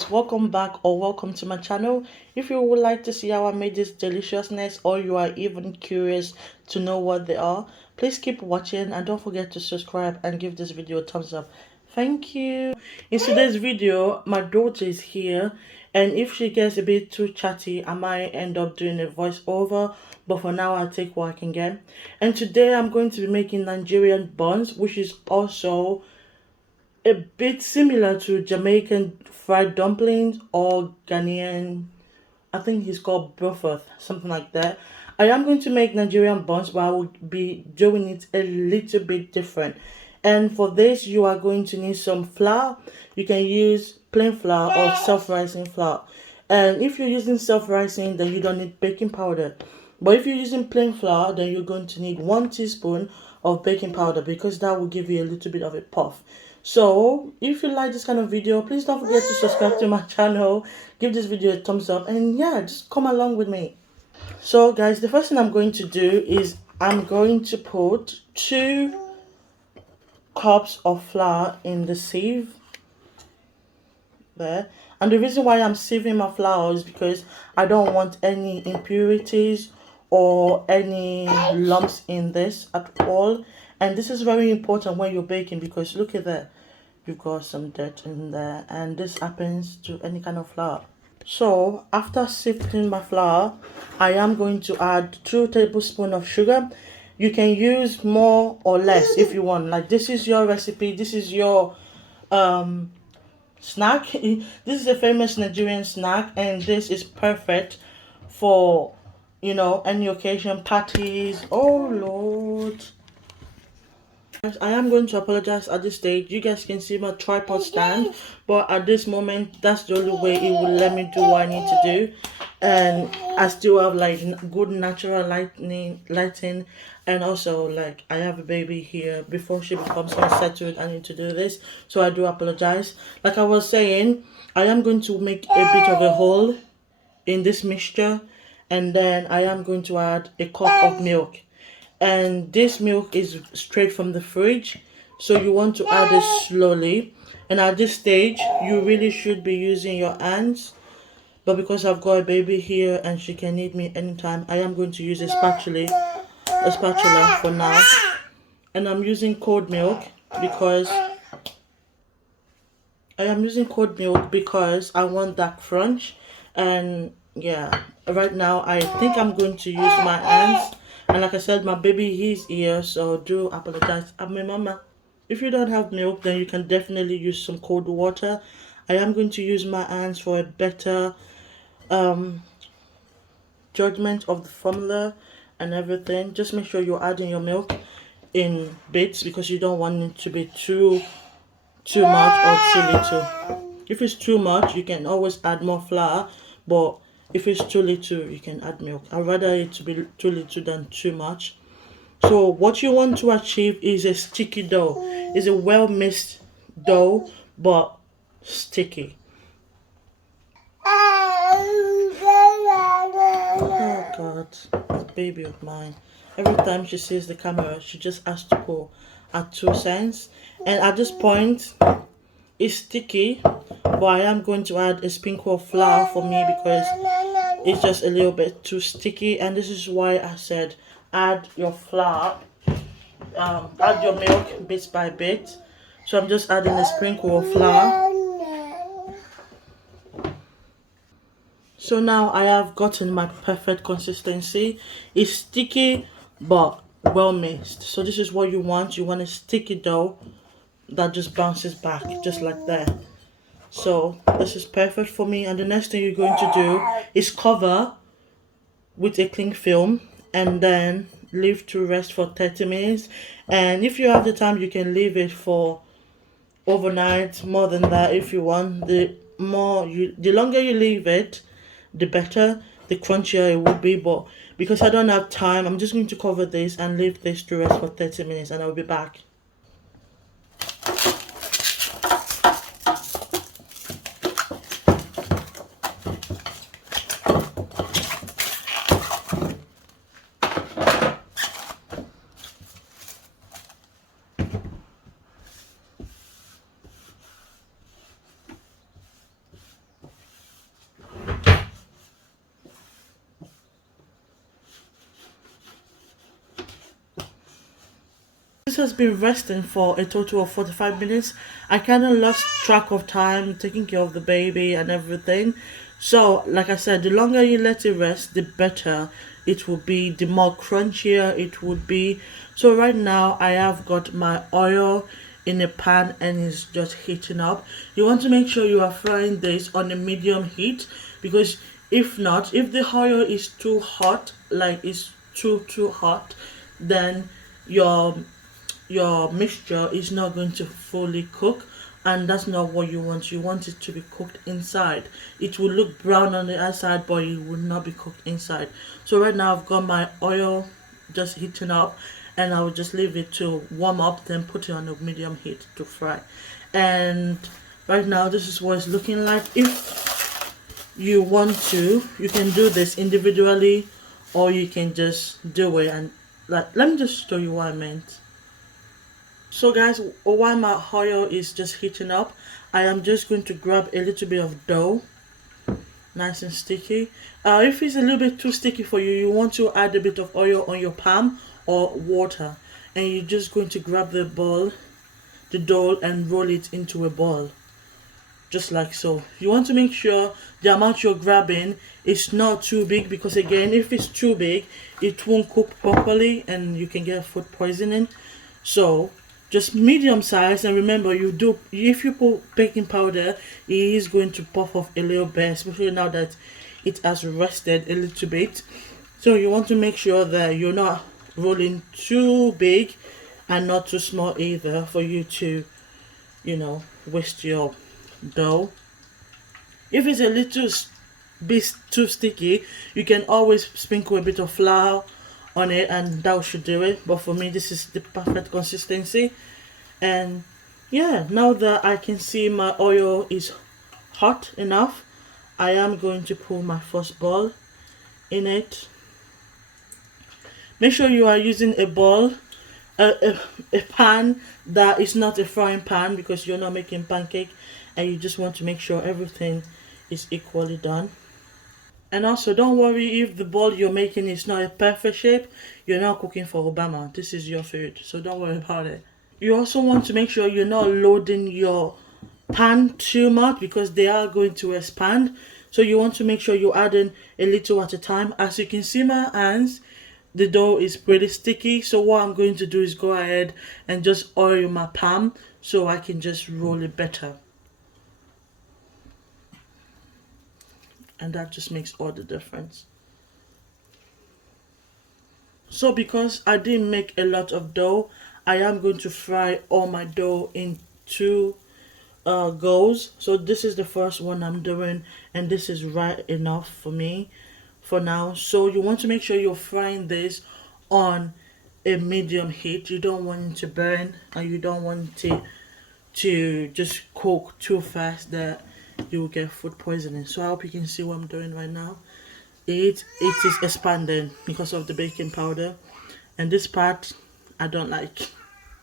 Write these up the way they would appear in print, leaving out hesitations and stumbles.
guys, welcome back or welcome to my channel. If you would like to see how I made this deliciousness, or you are even curious to know what they are, please keep watching and don't forget to subscribe and give this video a thumbs up. Thank you. In today's video, my daughter is here, and if she gets a bit too chatty, I might end up doing a voiceover, but for now I'll take what I can get. And today I'm going to be making Nigerian buns, which is also a bit similar to Jamaican fried dumplings or Ghanaian, I think he's called broth, something like that. I am going to make Nigerian buns, but I will be doing it a little bit different. And for this, you are going to need some flour. You can use plain flour or self-rising flour. And if you're using self-rising, then you don't need baking powder. But if you're using plain flour, then you're going to need 1 teaspoon of baking powder, because that will give you a little bit of a puff. So if you like this kind of video, please don't forget to subscribe to my channel, give this video a thumbs up, and yeah, just come along with me. So guys, the first thing I'm going to do is I'm going to put 2 cups of flour in the sieve there. And the reason why I'm sieving my flour is because I don't want any impurities or any lumps in this at all. And this is very important when you're baking, because look at that, you've got some dirt in there, and this happens to any kind of flour. So after sifting my flour, I am going to add 2 tablespoons of sugar. You can use more or less if you want. Like, this is your recipe, this is your snack. This is a famous Nigerian snack, and this is perfect for, you know, any occasion, parties. Oh Lord, I am going to apologize at this stage. You guys can see my tripod stand, but at this moment that's the only way it will let me do what I need to do. And I still have like good natural lighting, and also like I have a baby here. Before she becomes unsettled, I need to do this, so I do apologize. Like I was saying, I am going to make a bit of a hole in this mixture, and then I am going to add a cup of milk. And this milk is straight from the fridge, so you want to add it slowly. And at this stage you really should be using your hands, but because I've got a baby here and she can need me anytime, I am going to use a spatula for now. And I'm using cold milk because I want that crunch. And yeah, right now I think I'm going to use my hands. And like I said, my baby, he's here, so do apologize. I'm a mama. If you don't have milk, then you can definitely use some cold water. I am going to use my hands for a better judgment of the formula and everything. Just make sure you're adding your milk in bits, because you don't want it to be too much or too little. If it's too much, you can always add more flour, but if it's too little, you can add milk. I'd rather it to be too little than too much. So what you want to achieve is a sticky dough. It's a well mixed dough, but sticky. Oh God, this baby of mine. Every time she sees the camera, she just has to pull at 2 cents. And at this point, it's sticky, but I am going to add a sprinkle of flour for me, because it's just a little bit too sticky. And this is why I said add your flour, add your milk bit by bit. So I'm just adding a sprinkle of flour. So now I have gotten my perfect consistency. It's sticky but well mixed. So this is what you want. You want a sticky dough that just bounces back just like that. So this is perfect for me. And the next thing you're going to do is cover with a cling film and then leave to rest for 30 minutes. And if you have the time, you can leave it for overnight, more than that if you want. The longer you leave it, the better, the crunchier it will be. But because I don't have time, I'm just going to cover this and leave this to rest for 30 minutes, and I'll be back. has been resting for a total of 45 minutes. I kind of lost track of time taking care of the baby and everything. So, like I said, the longer you let it rest, the better it will be, the more crunchier it would be. So right now I have got my oil in a pan and it's just heating up. You want to make sure you are frying this on a medium heat, because if not, if the oil is too hot, like it's too hot, then your mixture is not going to fully cook, and that's not what you want. You want it to be cooked inside. It will look brown on the outside, but it will not be cooked inside. So right now I've got my oil just heating up, and I will just leave it to warm up, then put it on a medium heat to fry. And right now this is what it's looking like. If you want to, you can do this individually, or you can just do it and, like, let me just show you what I meant. So guys, while my oil is just heating up, I am just going to grab a little bit of dough, nice and sticky. If it's a little bit too sticky for you, you want to add a bit of oil on your palm or water, and you're just going to grab the dough and roll it into a ball, just like so. You want to make sure the amount you're grabbing is not too big, because again, if it's too big, it won't cook properly and you can get food poisoning. So just medium size, and remember, if you put baking powder, it is going to puff off a little bit, especially now that it has rested a little bit. So you want to make sure that you're not rolling too big and not too small either, for you to, waste your dough. If it's a little bit too sticky, you can always sprinkle a bit of flour on it and that should do it. But for me, this is the perfect consistency. And yeah, now that I can see my oil is hot enough, I am going to put my first ball in it. Make sure you are using a bowl, a pan that is not a frying pan, because you're not making pancake, and you just want to make sure everything is equally done. And also, don't worry if the ball you're making is not a perfect shape. You're not cooking for Obama. This is your food, so don't worry about it. You also want to make sure you're not loading your pan too much, because they are going to expand. So you want to make sure you're adding a little at a time. As you can see my hands, the dough is pretty sticky. So what I'm going to do is go ahead and just oil my palm so I can just roll it better. And that just makes all the difference. So because I didn't make a lot of dough, I am going to fry all my dough in two goes. So this is the first one I'm doing, and this is right enough for me for now. So you want to make sure you're frying this on a medium heat. You don't want it to burn, and you don't want it to just cook too fast that you will get food poisoning. So I hope you can see what I'm doing right now. It is expanding because of the baking powder, and this part I don't like.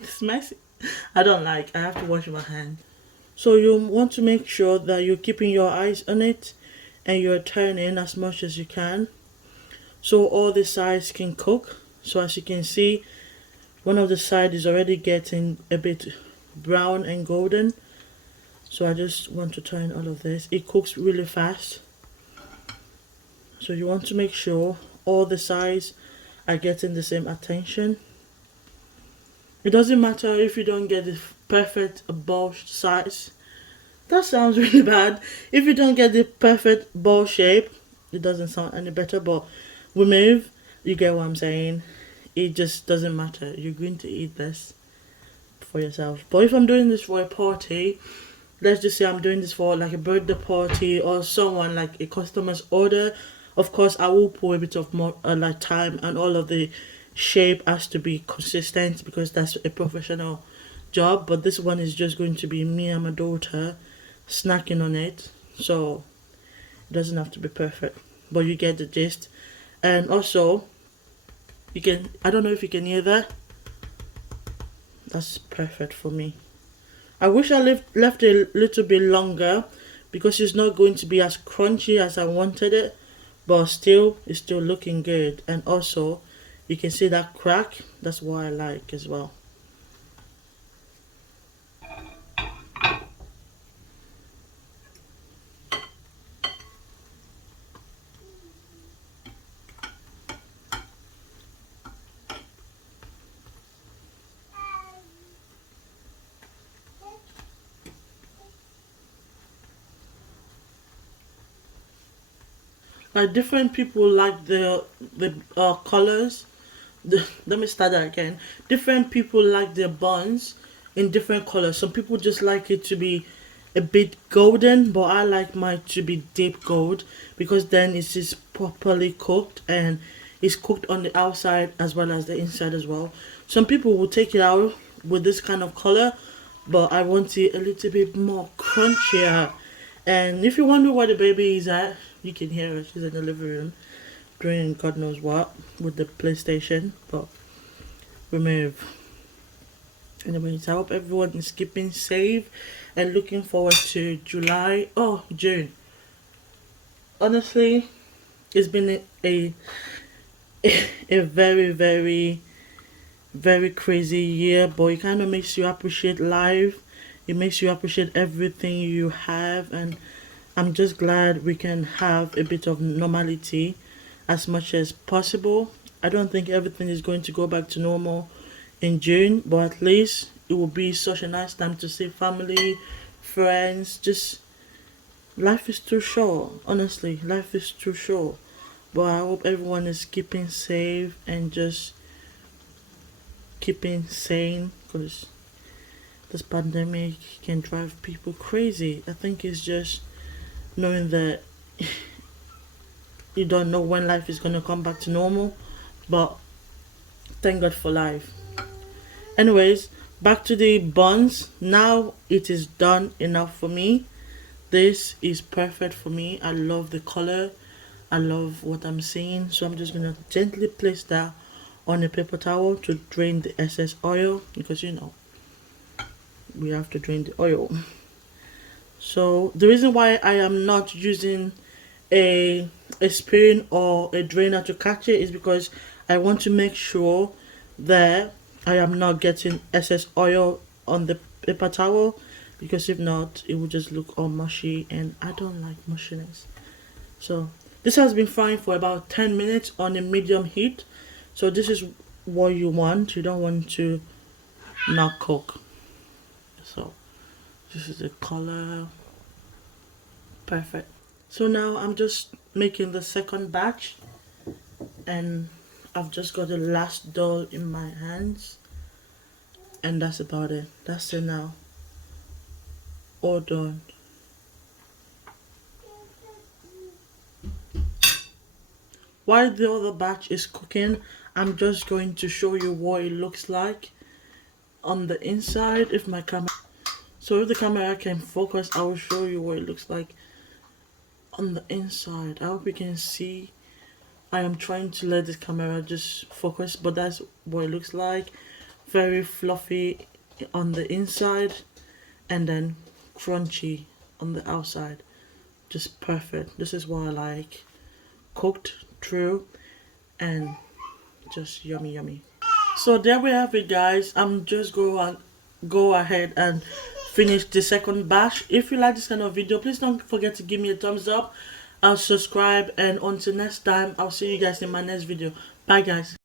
It's messy. I don't like. I have to wash my hand. So you want to make sure that you're keeping your eyes on it and you're turning as much as you can, so all the sides can cook. So as you can see, one of the sides is already getting a bit brown and golden. So I just want to turn all of this. It cooks really fast. So you want to make sure all the sides are getting the same attention. It doesn't matter if you don't get the perfect ball size. That sounds really bad. If you don't get the perfect ball shape, it doesn't sound any better, but remove, you get what I'm saying. It just doesn't matter. You're going to eat this for yourself. But if I'm doing this for a party, let's just say I'm doing this for like a birthday party or someone, like a customer's order, of course I will put a bit of more like time, and all of the shape has to be consistent, because that's a professional job. But this one is just going to be me and my daughter snacking on it, so it doesn't have to be perfect, but you get the gist. And also, you can, I don't know if you can hear that. That's perfect for me. I wish I left it a little bit longer, because it's not going to be as crunchy as I wanted it, but still, it's still looking good. And also, you can see that crack. That's what I like as well. Like different people like the colors. Let me start that again. Different people like their buns in different colors. Some people just like it to be a bit golden, but I like mine to be deep gold because then it's just properly cooked and it's cooked on the outside as well as the inside as well. Some people will take it out with this kind of color, but I want it a little bit more crunchier. And if you wonder where the baby is at, you can hear her. She's in the living room doing God knows what with the PlayStation, but remove. Anyways, I hope everyone is keeping safe and looking forward to June. Honestly, it's been a very, very, very crazy year, but it kind of makes you appreciate life. It makes you appreciate everything you have, and I'm just glad we can have a bit of normality as much as possible. I don't think everything is going to go back to normal in June, but at least it will be such a nice time to see family, friends. Just life is too short. Honestly, life is too short. But I hope everyone is keeping safe and just keeping sane because this pandemic can drive people crazy. I think it's just knowing that you don't know when life is gonna come back to normal, but thank God for life. Anyways, back to the buns. Now it is done enough for me. This is perfect for me. I love the color. I love what I'm seeing. So I'm just gonna gently place that on a paper towel to drain the excess oil because we have to drain the oil. So the reason why I am not using a spoon or a drainer to catch it is because I want to make sure that I am not getting excess oil on the paper towel, because if not it will just look all mushy and I don't like mushiness. So this has been frying for about 10 minutes on a medium heat. So this is what you want. You don't want to not cook. So this is the color. Perfect. So now I'm just making the second batch and I've just got the last doll in my hands and that's about it. That's it now. All done. While the other batch is cooking, I'm just going to show you what it looks like on the inside. If the camera can focus, I will show you what it looks like on the inside. I hope you can see. I am trying to let this camera just focus, but that's what it looks like. Very fluffy on the inside and then crunchy on the outside. Just perfect. This is what I like. Cooked through and just yummy yummy. So there we have it, guys. I'm just go ahead and finish the second batch. If you like this kind of video, please don't forget to give me a thumbs up. I'll subscribe, and until next time, I'll see you guys in my next video. Bye guys.